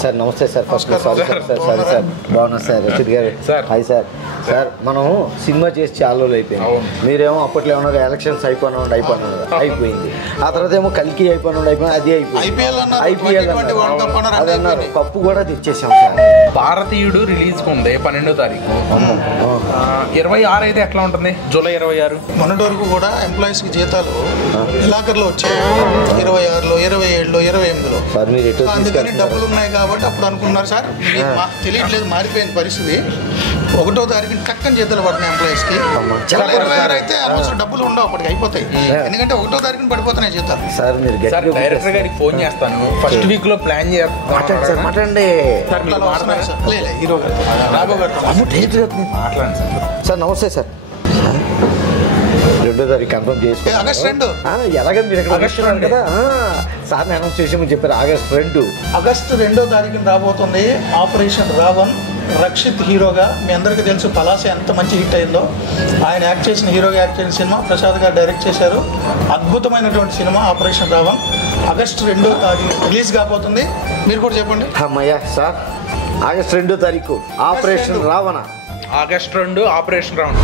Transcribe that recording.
Sir నమస్తే sir. First sorry sir బాగున్నా sir. Rashid గారు హాయ్ సార్. సార్ మనం సినిమా చేసి చాలా రోజులు అయిపోయింది. మీరేమో అప్పట్లో ఏమన్నా ఎలక్షన్స్ అయిపోయింది. ఆ తర్వాత ఏమో కల్కి అయిపోయింది అది ఐపీఎల్ అది అన్నారు. కప్పు కూడా తెచ్చేసాం సార్. భారతీయుడు రిలీజ్ ఉంది 12వ తారీఖు. 26 అయితే ఎట్లా ఉంటుంది? జూలై 26 మొన్నటి వరకు కూడా ఎంప్లాయీస్ కి జీతాలు నెలాఖరులో వచ్చాయి. 26లో 27లో 28లో అందుకని డబ్బులు ఉన్నాయి కాబట్టి అప్పుడు అనుకున్నారు సార్. తెలియట్లేదు, మారిపోయిన పరిస్థితి. 1వ తారీఖుని టక్కని జీతాలు పడుతున్నాయి ఎంప్లాయీస్ కి. 26 అయితే ఆల్మోస్ట్ డబ్బులు ఉండవు, అప్పటికి అయిపోతాయి. ఎందుకంటే 1వ తారీఖుని పడిపోతున్నాయి జీతాలు. సార్ డైరెక్టర్ గారికి ఫోన్ చేస్తాను. ఫస్ట్ వీక్ లో ప్లాన్ చేస్తాను. సార్ నమస్తే సార్. 2వ తారీఖు కన్ఫర్మ్ చేసుకో. ఆగస్ట్ 2 ఎలాగ మీరు కదా సార్ అనౌన్స్ చేసామని చెప్పారు. ఆగస్ట్ 2 తారీఖున రాబోతుంది ఆపరేషన్ రావణ్. రక్షిత్ హీరోగా, మీ అందరికీ తెలుసు పలాస ఎంత మంచి హిట్ అయిందో. ఆయన యాక్ట్ చేసిన సినిమా ప్రసాద్ గారు డైరెక్ట్ చేశారు. అద్భుతమైనటువంటి సినిమా ఆపరేషన్ రావణ్. ఆగస్ట్ 2 తారీఖు రిలీజ్ కాబోతుంది. మీరు కూడా చెప్పండి. అమ్మయ్యా సార్, ఆగస్ట్ 2 తారీఖు operation Ravana. August 2 operation Ravana.